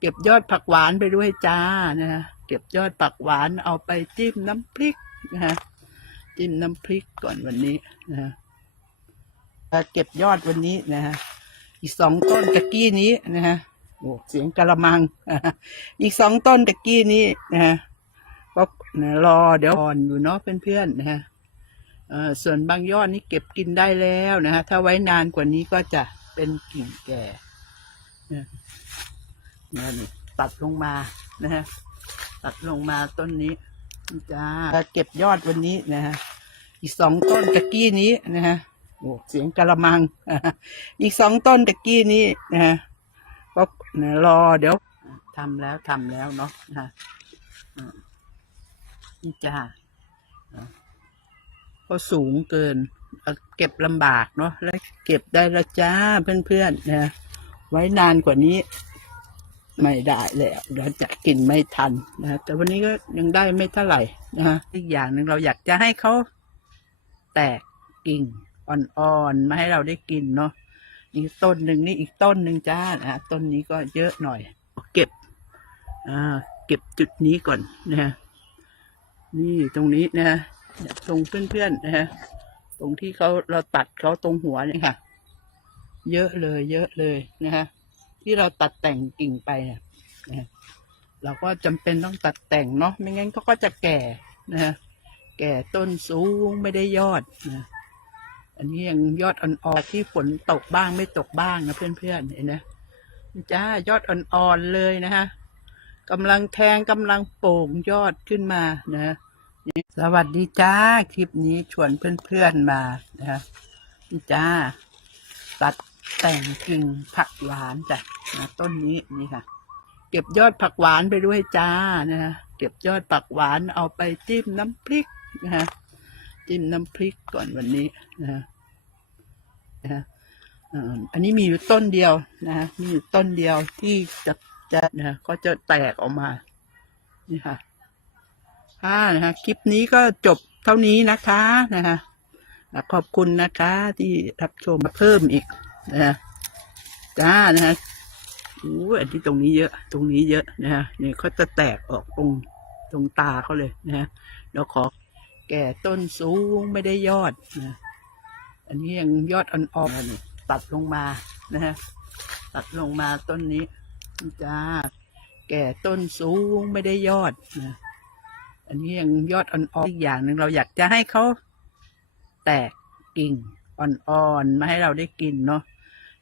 เก็บยอดผักหวานไปด้วยจ้านะฮะเก็บยอดผักหวานเอาไปจิ้มน้ำพริกนะฮะจิ้มน้ำพริกก่อนวันนี้นะฮะเก็บยอดวันนี้นะฮะอีกสองต้นตะกี้นี้นะฮะโอ้เสียงกระมัง อีกสองต้นตะกี้นี้นะฮะก็รอเดี๋ยวอ่อนอยู่เนาะเพื่อนๆนะฮะส่วนบางยอดนี่เก็บกินได้แล้วนะฮะถ้าไว้นานกว่านี้ก็จะเป็นกิ่งแก่นะ นี่ตัดลงมานะฮะตัดลงมาต้นนี้จ้าเก็บยอดวันนี้นะฮะอีกสองต้นตะกี้นี้นะฮะโอ้เสียงกระมัง อีกสองต้นตะกี้นี้นะฮะก็รอเดี๋ยวทำแล้วทำแล้วเนาะนะฮะอืมนี่จ้าก็สูงเกินเอาเก็บลำบากเนาะแล้วเก็บได้แล้วจ้าเพื่อนๆนะไว้นานกว่านี้ ไม่ได้แล้วเดี๋ยวจะกินไม่ทันนะแต่วันนี้ก็ยังได้ไม่เท่าไหร่นะฮะอีกอย่างหนึ่งเราอยากจะให้เขาแตกกิ่งอ่อนๆมาให้เราได้กินเนาะอีกต้นหนึ่งนี่อีกต้นหนึ่งจ้านะต้นนี้ก็เยอะหน่อย เก็บอ่าเก็บจุดนี้ก่อนนะฮะนี่ตรงนี้นะฮะตรงเพื่อนๆนะฮะตรงที่เขาเราตัดเขาตรงหัวเนี่ยค่ะ เยอะเลย เยอะเลยนะฮะ ที่เราตัดแต่งกิ่งไปเนี่ยนะเราก็จำเป็นต้องตัดแต่งเนาะไม่งั้นเขาก็จะแก่นะฮะแก่ต้นสูงไม่ได้ยอดนะอันนี้ยังยอดอ่อนๆที่ฝนตกบ้างไม่ตกบ้างนะเพื่อนๆเห็นไหมจ้ายอดอ่อนๆเลยนะฮะกำลังแทงกำลังโป่งยอดขึ้นมานะสวัสดีจ้าคลิปนี้ชวนเพื่อนๆมานะจ้าตัด แต่งกิ่งผักหวานจ้ะนะต้นนี้นี่ค่ะ เก็บยอดผักหวานไปด้วยจ้านะะเก็บยอดผักหวานเอาไปจิ้มน้ำพริกนะฮะจิ้มน้ำพริกก่อนวันนี้นะฮะอันนี้มีอยู่ต้นเดียวนะฮะมีอยู่ต้นเดียวที่จะจะนะก็จะแตกออกมา นี่ค่ะค่ะนะฮะคลิปนี้ก็จบเท่านี้นะคะนะฮะอะขอบคุณนะคะที่รับชมมาเพิ่มอีก นะฮะจ้านะฮะอู้อันที่ตรงนี้เยอะ ตรงนี้เยอะนะฮะเนี่ยเขาจะแตกออกตรงตรงตาเขาเลยนะฮะแล้วขอแก่ต้นสูงไม่ได้ยอดนะอันนี้ยังยอดอ่อนๆตัดลงมานะฮะตัดลงมาต้นนี้จ้าแก่ต้นสูงไม่ได้ยอดนะอันนี้ยังยอดอ่อนๆอีกอย่างหนึ่งเราอยากจะให้เขาแตกกิ่งอ่อนๆมาให้เราได้กินเนาะ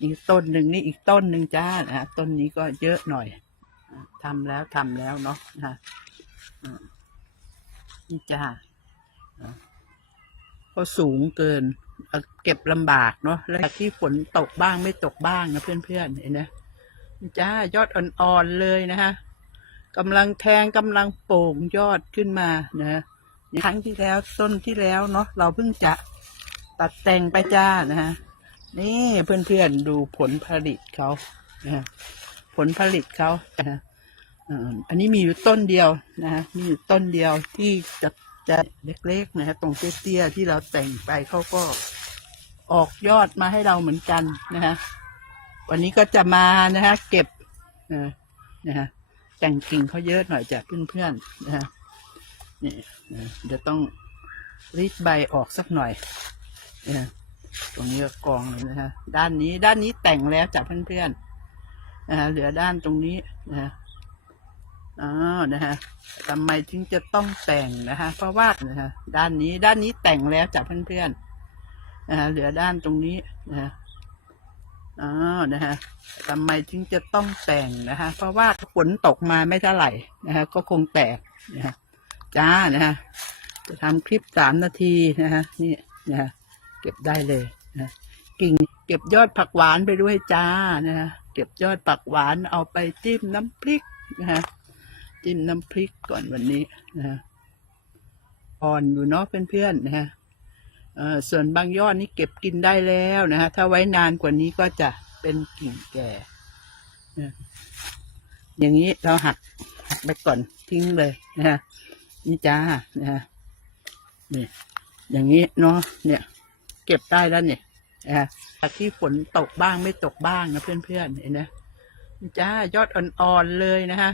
อีกต้นหนึ่งนี่อีกต้นหนึ่งจ้านะต้นนี้ก็เยอะหน่อยทำแล้วทำแล้วเนาะนะนี่จ้าก็สูงเกิน เก็บลำบากเนาะแล้วที่ฝนตกบ้างไม่ตกบ้างนะเพื่อนๆเห็นไหมจ้ายอดอ่อนๆเลยนะฮะกำลังแทงกำลังโป่งยอดขึ้นมานะครั้งที่แล้วต้นที่แล้วเนาะเราเพิ่งจะตัดแต่งไปจ้านะฮะ นี่เพื่อนๆดูผลผลิตเขานะผลผลิตเขานะอันนี้มีอยู่ต้นเดียวนะฮะมีอยู่ต้นเดียวที่จะจะเล็กๆนะฮะตรงเตี้ยๆที่เราแต่งไปเขาก็ออกยอดมาให้เราเหมือนกันนะฮะวันนี้ก็จะมานะฮะเก็บนะนะฮะแต่งกิ่งเขาเยอะหน่อยจากเพื่อนๆนะฮะนี่เดี๋ยวต้องรีดใบออกสักหน่อยนี่ย ตรงนี้ก็กองเลยนะฮะด้านนี้ด้านนี้แต่งแล้วจากเพื่อนๆนะฮะเหลือด้านตรงนี้นะฮะอ๋อนะฮะทำไมถึงจะต้องแต่งนะฮะเพราะว่านะฮะด้านนี้ด้านนี้แต่งแล้วจากเพื่อนๆนะฮะเหลือด้านตรงนี้นะฮะอ๋อนะฮะทำไมถึงจะต้องแต่งนะฮะเพราะว่าฝนตกมาไม่เท่าไหร่นะฮะก็คงแตกนะฮะจ้านะฮะจะทำคลิปสามนาทีนะฮะนี่นะฮะ เก็บได้เลยนะกิ่งเก็บยอดผักหวานไปด้วยจ้านะฮะเก็บยอดผักหวานเอาไปจิ้มน้ำพริกนะฮะจิ้มน้ำพริกก่อนวันนี้นะอ่อนอยู่เนาะเพื่อนๆนะฮะส่วนบางยอดนี่เก็บกินได้แล้วนะฮะถ้าไว้นานกว่านี้ก็จะเป็นกิ่งแก่นะอย่างนี้เราหักหักไปก่อนทิ้งเลยนะฮะนี่จ้านะฮะนี่อย่างนี้เนาะเนี่ย เก็บได้แล้วเนี่ยนะฮะที่ฝนตกบ้างไม่ตกบ้างนะเพื่อนๆเห็นไหมจ้ายอดอ่อนๆเลยนะคะ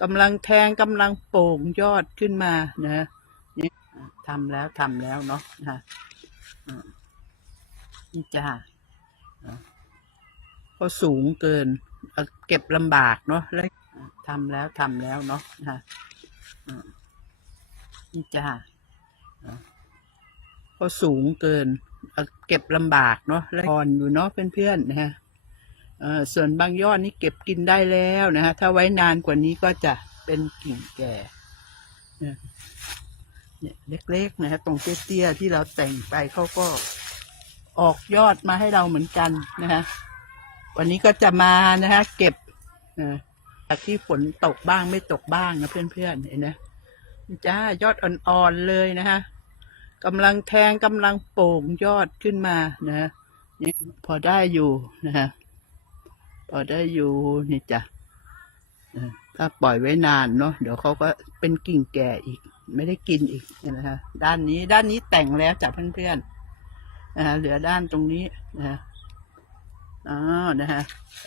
กำลังแทงกำลังโป่งยอดขึ้นมานะฮะนี่ทำแล้วทำแล้วเนาะนะอืมนี่จ้าอะก็สูงเกินเอาเก็บลำบากเนาะแล้วทำแล้วทำแล้วเนาะนะอืมนี่จ้าอะ ก็สูงเกิน เก็บลำบากเนาะแล้วอ่อนอยู่เนาะเพื่อนๆนะฮะส่วนบางยอดนี่เก็บกินได้แล้วนะฮะถ้าไว้นานกว่านี้ก็จะเป็นกิ่งแก่เนี่ยเล็กๆนะฮะตรงเตี้ยๆที่เราแต่งไปเขาก็ออกยอดมาให้เราเหมือนกันนะฮะวันนี้ก็จะมานะฮะเก็บจากที่ฝนตกบ้างไม่ตกบ้างนะเพื่อนๆเห็นนะจ้ายอดอ่อนๆเลยนะฮะ กำลังแทงกำลังโป่งยอดขึ้นมานะนี่พอได้อยู่นะฮะพอได้อยู่นี่จ้ะถ้าปล่อยไว้นานเนาะเดี๋ยวเขาก็เป็นกิ่งแก่อีก ไม่ได้กินอีกนไหมคะด้านนี้ด้านนี้แต่งแล้วจากเพื่อนๆนะฮะเหลือด้านตรงนี้นะฮะอ๋อนะฮะ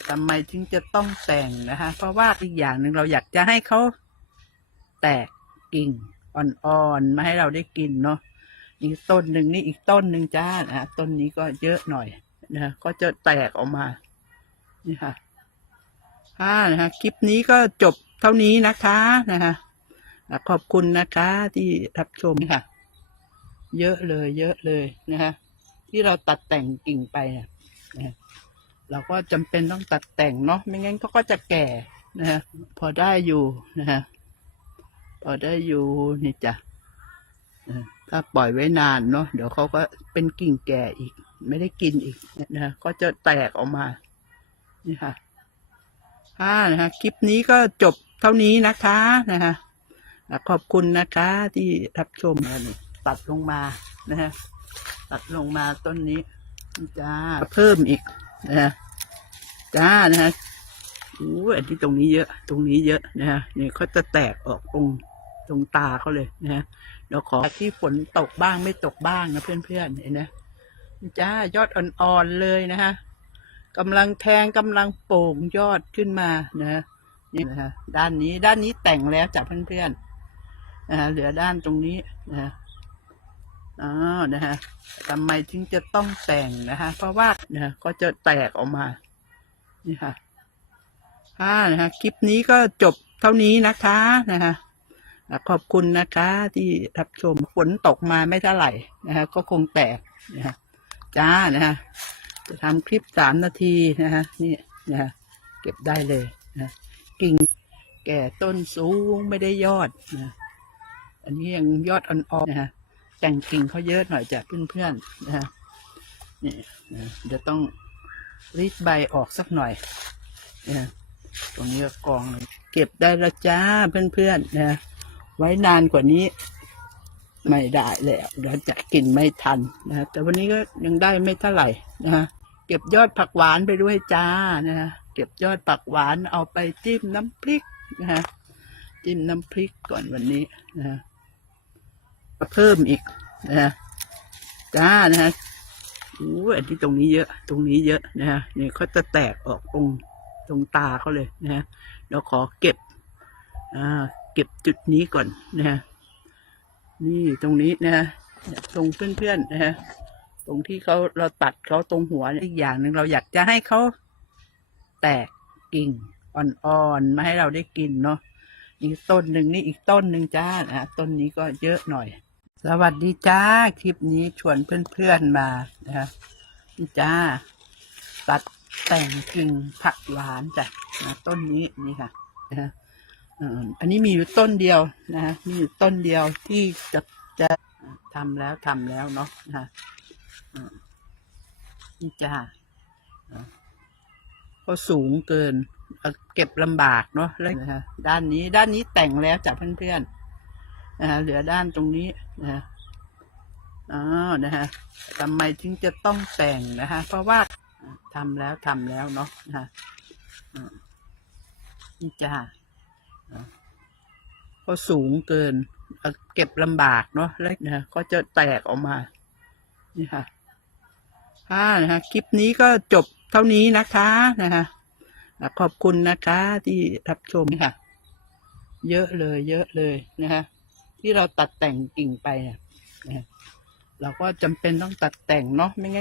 ทำไมถึงจะต้องแต่งนะฮะเพราะว่าอีกอย่างหนึ่งเราอยากจะให้เขาแตกกิ่งอ่อนๆมาให้เราได้กินเนาะ อีกต้นหนึ่งนี่อีกต้นหนึ่งจ้านะฮะต้นนี้ก็เยอะหน่อยนะฮะก็จะแตกออกมานี่ค่ะค่ะนะคะคลิปนี้ก็จบเท่านี้นะคะนะคะขอบคุณนะคะที่รับชมค่ะ เยอะเลย เยอะเลยนะคะที่เราตัดแต่งกิ่งไปเนี่ยนะเราก็จำเป็นต้องตัดแต่งเนาะไม่งั้นเขาก็จะแก่นะฮะพอได้อยู่นะฮะพอได้อยู่นี่จ้ะออ ถ้าปล่อยไว้นานเนาะเดี๋ยวเขาก็เป็นกิ่งแก่อีก ไม่ได้กินอีกนะฮะก็จะแตกออกมานี่ค่ะค่ะนะคะคลิปนี้ก็จบเท่านี้นะคะนะคะขอบคุณนะคะที่รับชมอันตัดลงมานะฮะตัดลงมาต้นนี้จ้าเพิ่มอีกนะฮะจ้านะฮะอู้อันที่ตรงนี้เยอะ ตรงนี้เยอะนะฮะเนี่ยเขาจะแตกออกตรง ตรงตาเขาเลยนะฮะเดี๋ยวขอที่ฝนตกบ้างไม่ตกบ้างนะเพื่อนๆเห็นนะจ้ายอดอ่อนๆเลยนะฮะกำลังแทงกำลังโป่งยอดขึ้นมานะฮะนี่นะฮะด้านนี้ด้านนี้แต่งแล้วจากเพื่อนๆนะฮะเหลือด้านตรงนี้นะฮะอ๋อนะฮะทำไมถึงจะต้องแต่งนะฮะเพราะว่านะฮะก็จะแตกออกมานี่ค่ะค่ะนะฮะคลิปนี้ก็จบเท่านี้นะคะนะฮะ ขอบคุณนะคะที่รับชมฝนตกมาไม่เท่าไหร่นะฮะก็คงแตกนะฮะจ้านะฮะจะทำคลิปสามนาทีนะฮะนี่นะะเก็บได้เลยนะกิ่งแก่ต้นสูงไม่ได้ยอดนะอันนี้ยังยอดอ่อนๆนะฮะแต่งกิ่งเขาเยอะหน่อยจากเพื่อนๆนะฮะนี่นะเดี๋ยวต้องรีดใบออกสักหน่อยนะตรงนี้ก็กองเลยเก็บได้แล้วจ้าเพื่อนๆนะ ไว้นานกว่านี้ ไม่ได้แล้วเดี๋ยวจะกินไม่ทันนะฮะแต่วันนี้ก็ยังได้ไม่เท่าไหร่นะฮะเก็บยอดผักหวานไปด้วยจ้านะฮะเก็บยอดผักหวานเอาไปจิ้มน้ำพริกนะฮะจิ้มน้ำพริกก่อนวันนี้นะฮะเพิ่มอีกนะฮะจ้านะฮะอู้อันที่ตรงนี้เยอะ ตรงนี้เยอะนะฮะนี่เขาจะแตกออกตรงตรงตาเขาเลยนะฮะเดี๋ยวขอเก็บอ่า เก็บจุดนี้ก่อนนะฮะนี่ตรงนี้นะฮะตรงเพื่อนๆนะฮะตรงที่เขาเราตัดเขาตรงหัวอีกอย่างหนึ่งเราอยากจะให้เขาแตกกิ่งอ่อนๆมาให้เราได้กินเนาะอีกต้นหนึ่งนี่อีกต้นหนึ่งจ้านะต้นนี้ก็เยอะหน่อย สวัสดีจ้าคลิปนี้ชวนเพื่อนๆมานะฮะจ้า ตัดแต่งกิ่งผักหวานจ้ะนะต้นนี้นี่ค่ะนะ อันนี้มีอยู่ต้นเดียวนะฮะมีอยู่ต้นเดียวที่จะจะทำแล้วทำแล้วเนาะนะฮะนี่จ้าอ่าก็สูงเกิน เก็บลำบากเนาะแล้วนะฮะด้านนี้ด้านนี้แต่งแล้วจากเพื่อนๆนะฮะเหลือด้านตรงนี้นะฮะอ๋อนะฮะทำไมถึงจะต้องแต่งนะฮะเพราะว่าทำแล้วทำแล้วเนาะนะฮะนี่จ้า ก็สูงเกิน เก็บลำบากเนาะแล้วนะก็จะแตกออกมา นี่ค่ะค่ะนะคะคลิปนี้ก็จบเท่านี้นะคะนะคะขอบคุณนะคะที่รับชมค่ะ เยอะเลย เยอะเลยนะคะที่เราตัดแต่งกิ่งไปเนี่ยนะเราก็จำเป็นต้องตัดแต่งเนาะไม่งั้น